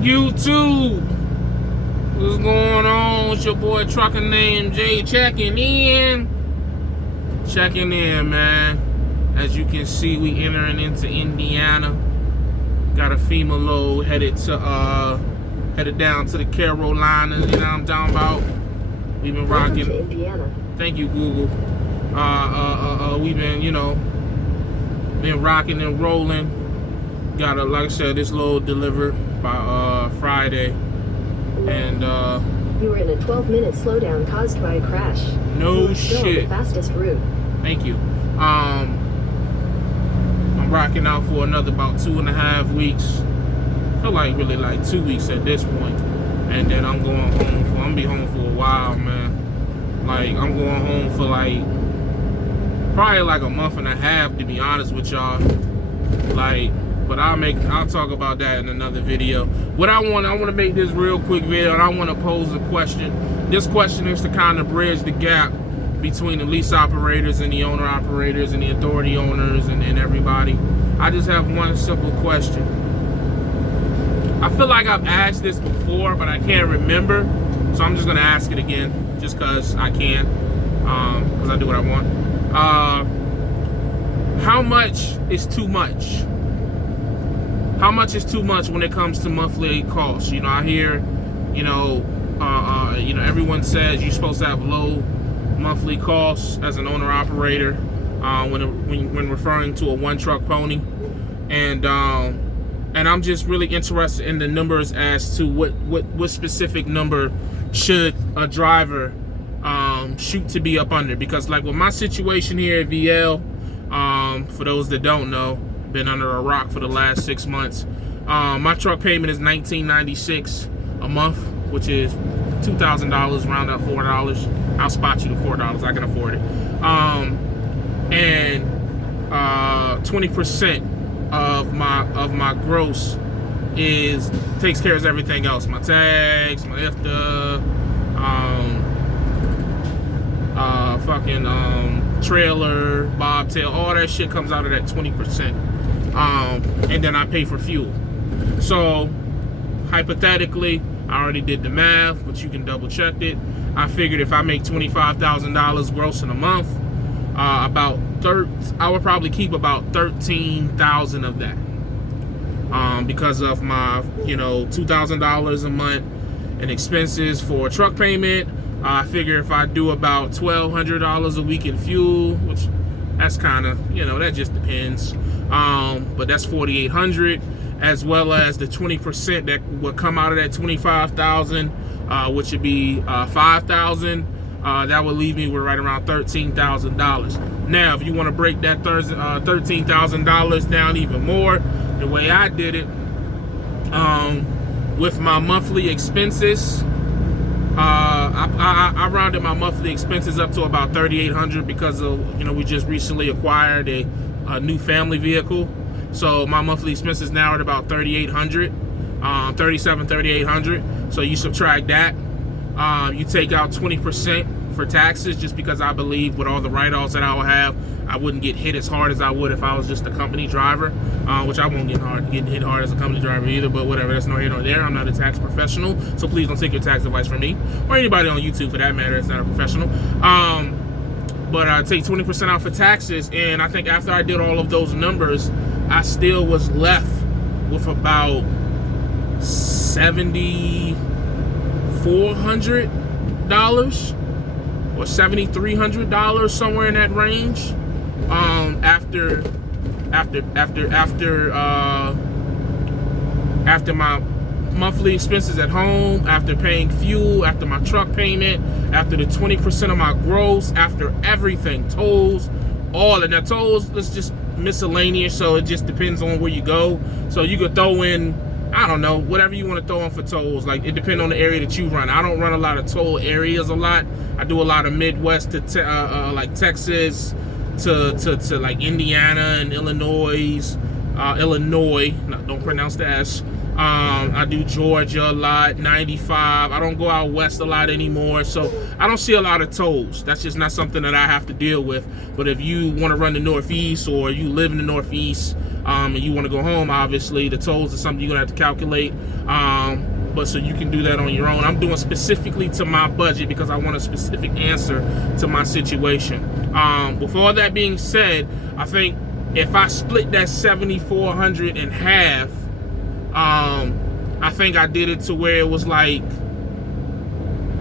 YouTube, what's going on? It's your boy ATruckerNamedJay checking in, man. As you can see, we entering into Indiana. Got a FEMA load headed down to the Carolinas. You know what I'm talking about? We've been rocking. Indiana. Thank you, Google. We've been, been rocking and rolling. Got like I said, this load delivered by Friday, and you were in a 12-minute slowdown caused by a crash. No still shit. on the fastest route. Thank you. I'm rocking out for another about 2.5 weeks. I feel like really like 2 weeks at this point, and then I'm going home. I'm gonna be home for a while, man. Like I'm going home for like probably like a month and a half, to be honest with y'all. Like, but I'll talk about that in another video. What I want to make this real quick video, and I want to pose a question. This question is to kind of bridge the gap between the lease operators and the owner operators and the authority owners and everybody. I just have one simple question. I feel like I've asked this before, but I can't remember, so I'm just gonna ask it again, just cause I can, cause I do what I want. How much is too much? How much is too much when it comes to monthly costs? You know, I hear, everyone says you're supposed to have low monthly costs as an owner operator when referring to a one truck pony, and I'm just really interested in the numbers as to what specific number should a driver shoot to be up under, because like with my situation here at VL, for those that don't know, been under a rock for the last 6 months. My truck payment is $19.96 a month, which is $2,000, round up $4. I'll spot you the $4. I can afford it. And 20% of my gross takes care of everything else. My tags, my IFTA, trailer, bobtail, all that shit comes out of that 20%. And then I pay for fuel. So hypothetically, I already did the math, but you can double check it. I figured if I make $25,000 gross in a month, I would probably keep about $13,000 of that, because of my $2,000 a month in expenses for truck payment. I figure if I do about $1,200 a week in fuel, which that's kind of, that just depends. But that's $4,800, as well as the 20% that would come out of that $25,000, which would be $5,000. That would leave me with right around $13,000. Now, if you want to break that $13,000 down even more, the way I did it, with my monthly expenses, I rounded my monthly expenses up to about $3,800 because of, we just recently acquired a new family vehicle. So my monthly expenses now are at about $3,800, $3,800. So you subtract that. You take out 20% for taxes, just because I believe with all the write-offs that I will have, I wouldn't get hit as hard as I would if I was just a company driver, which I won't get hit hard as a company driver either, but whatever, that's nor here nor there. I'm not a tax professional, so please don't take your tax advice from me, or anybody on YouTube for that matter that's not a professional. But I take 20% out for taxes, and I think after I did all of those numbers, I still was left with about $7,400 or $7,300, somewhere in that range. After my monthly expenses at home, after paying fuel, after my truck payment, after the 20% of my gross, after everything, tolls, all of that. Tolls, it's just miscellaneous, so it just depends on where you go. So you could throw in, I don't know, whatever you want to throw in for tolls. Like, it depends on the area that you run. I don't run a lot of toll areas a lot. I do a lot of Midwest to like Texas to like Indiana and Illinois. Don't pronounce the S. I do Georgia a lot, 95. I don't go out west a lot anymore, so I don't see a lot of tolls. That's just not something that I have to deal with. But if you want to run the Northeast, or you live in the Northeast, and you want to go home, obviously the tolls is something you're gonna have to calculate. But so you can do that on your own. I'm doing specifically to my budget because I want a specific answer to my situation. With all that being said, I think if I split that 7,400 in half, I think I did it to where it was like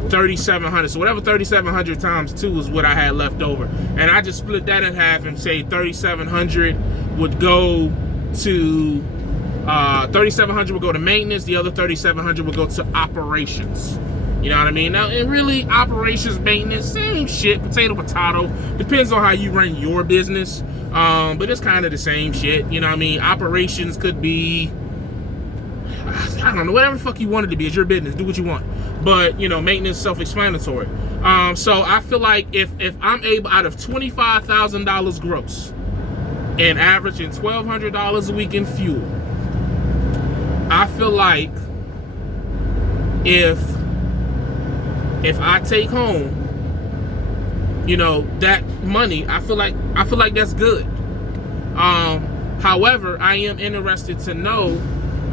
3,700. So whatever 3,700 times 2 is what I had left over, and I just split that in half and say 3,700 would go to 3,700 would go to maintenance. The other 3,700 would go to operations. You know what I mean? Now, and really, operations, maintenance, same shit, potato, potato. Depends on how you run your business, but it's kind of the same shit. You know what I mean? Operations could be, I don't know, whatever the fuck you want it to be. It's your business. Do what you want. But, you know, maintenance, self-explanatory. So I feel like if I'm able, out of $25,000 gross and averaging $1,200 a week in fuel, I feel like if I take home, you know, that money, I feel like that's good. However, I am interested to know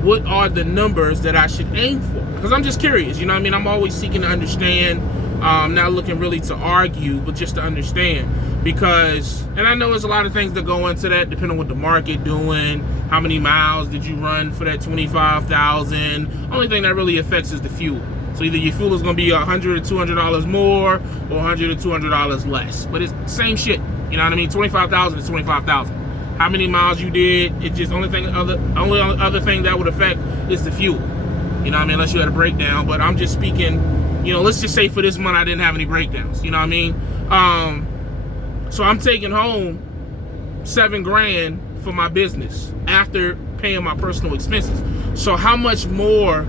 what are the numbers that I should aim for, because I'm just curious. You know what I mean? I'm always seeking to understand. Not looking really to argue, but just to understand. Because, and I know there's a lot of things that go into that, depending on what the market doing, how many miles did you run for that 25,000. Only thing that really affects is the fuel. So either your fuel is going to be $100 or $200 more, or $100 or $200 less. But it's the same shit. You know what I mean? 25,000 is 25,000. How many miles you did? It's just only other thing that would affect is the fuel. You know what I mean? Unless you had a breakdown. But I'm just speaking. You know, let's just say for this month I didn't have any breakdowns. You know what I mean? So I'm taking home $7,000 for my business after paying my personal expenses. So how much more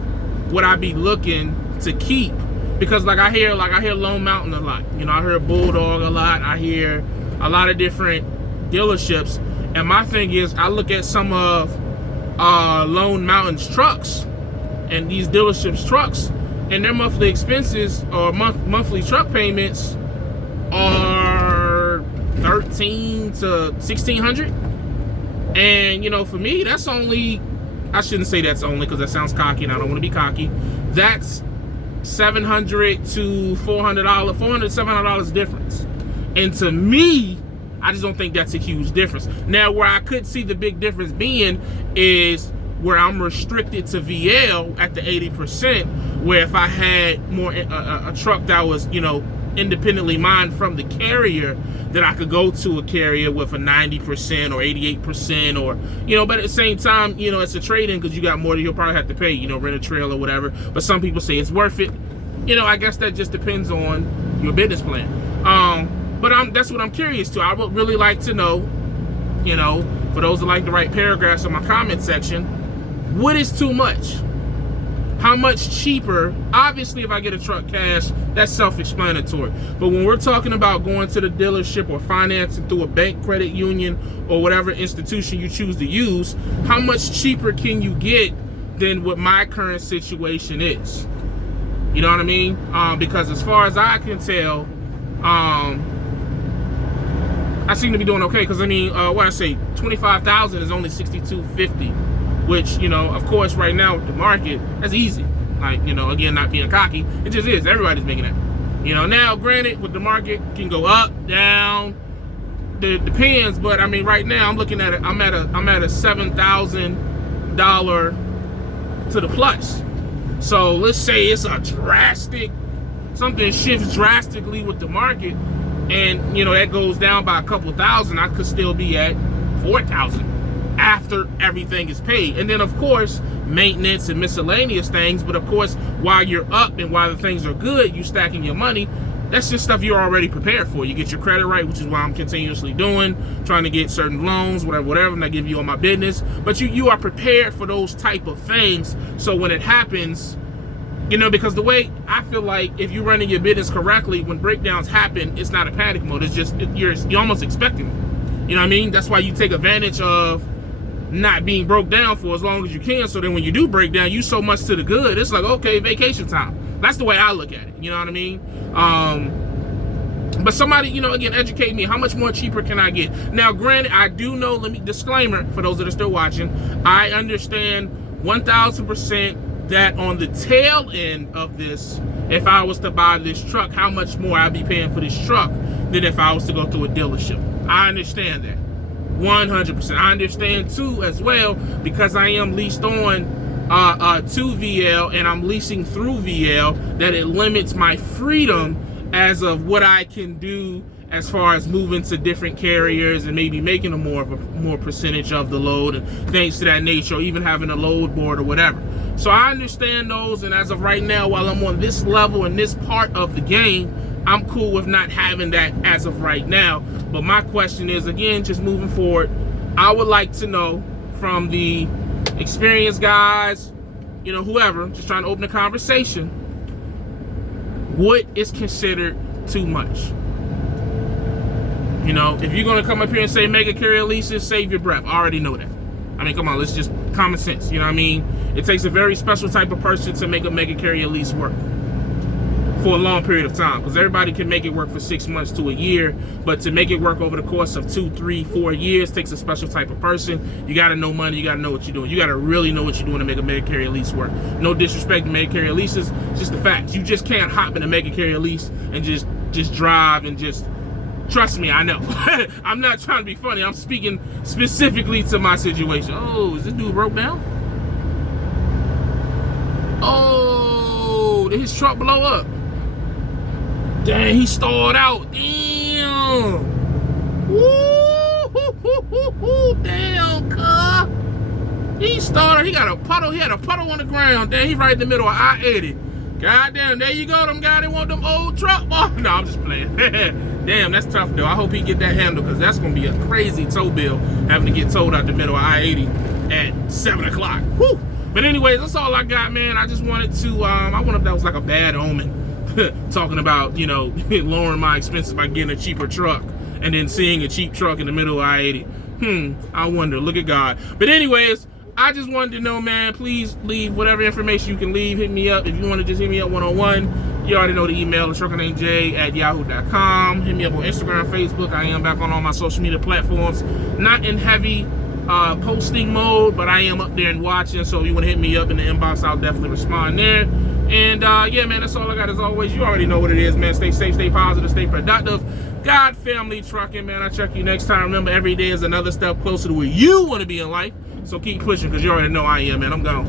would I be looking to keep? Because like I hear Lone Mountain a lot. You know, I hear Bulldog a lot. I hear a lot of different dealerships. And my thing is, I look at some of Lone Mountain's trucks and these dealerships' trucks, and their monthly expenses or monthly truck payments are $1,300 to $1,600. And you know, for me, that's only, I shouldn't say that's only because that sounds cocky and I don't want to be cocky. That's $700 to $400, $400 to $700 difference. And to me, I just don't think that's a huge difference. Now, where I could see the big difference being is where I'm restricted to VL at the 80%, where if I had more a truck that was, you know, independently mine from the carrier, that I could go to a carrier with a 90% or 88%, or, you know, but at the same time, you know, it's a trade-in because you got more that you'll probably have to pay, you know, rent a trailer or whatever. But some people say it's worth it. You know, I guess that just depends on your business plan. But that's what I'm curious to. I would really like to know, you know, for those that like to write paragraphs in my comment section, what is too much? How much cheaper? Obviously, if I get a truck cash, that's self-explanatory. But when we're talking about going to the dealership or financing through a bank, credit union, or whatever institution you choose to use, how much cheaper can you get than what my current situation is? You know what I mean? Because as far as I can tell, I seem to be doing okay. Because I mean, what I say, 25,000 is only $6,250. Which, you know, of course, right now with the market, that's easy. Like, you know, again, not being cocky, it just is. Everybody's making that. You know, now, granted, with the market, can go up, down. It depends, but I mean, right now, I'm looking at it. I'm at a $7,000 to the plus. So let's say it's a drastic, something shifts drastically with the market, and you know that goes down by a couple thousand. I could still be at 4,000. After everything is paid. And then of course maintenance and miscellaneous things, but of course while you're up and while the things are good, you stacking your money, that's just stuff you're already prepared for. You get your credit right, which is what I'm continuously doing, trying to get certain loans, whatever, and I give you all my business. But you are prepared for those type of things, so when it happens, you know, because the way I feel like if you're running your business correctly, when breakdowns happen, it's not a panic mode, it's just you're almost expecting it. You know what I mean? That's why you take advantage of not being broke down for as long as you can, so then when you do break down, you so much to the good, it's like, okay, vacation time. That's the way I look at it. You know what I mean? But somebody, you know, again, educate me. How much more cheaper can I get? Now, granted, I do know, disclaimer for those that are still watching, I understand 1000% that on the tail end of this, if I was to buy this truck, how much more I'd be paying for this truck than if I was to go through a dealership. I understand that. 100%. I understand too as well, because I am leased on to VL and I'm leasing through VL, that it limits my freedom as of what I can do as far as moving to different carriers and maybe making a more percentage of the load and things to that nature, or even having a load board or whatever. So I understand those, and as of right now, while I'm on this level and this part of the game, I'm cool with not having that as of right now. But my question is, again, just moving forward, I would like to know from the experienced guys, you know, whoever, just trying to open a conversation, what is considered too much? You know, if you're going to come up here and say mega carrier leases, save your breath. I already know that. I mean, come on, let's just common sense. You know what I mean? It takes a very special type of person to make a mega carrier lease work for a long period of time, because everybody can make it work for 6 months to a year, but to make it work over the course of 2, 3, 4 years takes a special type of person. You got to know money. You got to know what you're doing. You got to really know what you're doing to make a mega carrier lease work. No disrespect to mega carrier leases, just the fact you just can't hop in a mega carrier lease and just drive and just. Trust me, I know. I'm not trying to be funny. I'm speaking specifically to my situation. Oh, is this dude broke down? Oh, did his truck blow up? Dang, he stalled out. Damn. Woo, damn, cuz. He stalled. He got a puddle. He had a puddle on the ground. Damn, he right in the middle of I-80. Goddamn, there you go. Them guys that want them old truck. Oh, no, I'm just playing. Damn, that's tough though. I hope he get that handle, because that's gonna be a crazy tow bill having to get towed out the middle of I-80 at 7 o'clock. Whew. But anyways, that's all I got, man. I just wanted to, I wonder if that was like a bad omen. Talking about, you know, lowering my expenses by getting a cheaper truck and then seeing a cheap truck in the middle of I-80. I wonder, look at God. But anyways, I just wanted to know, man, please leave whatever information you can leave. Hit me up. If you want to just hit me up one-on-one, you already know the email, ATruckerNamedJay@yahoo.com. Hit me up on Instagram, Facebook. I am back on all my social media platforms. Not in heavy posting mode, but I am up there and watching. So if you want to hit me up in the inbox, I'll definitely respond there. And yeah, man, that's all I got as always. You already know what it is, man. Stay safe, stay positive, stay productive. God, family, trucking, man. I'll check you next time. Remember, every day is another step closer to where you want to be in life. So keep pushing, because you already know I am, man. I'm gone.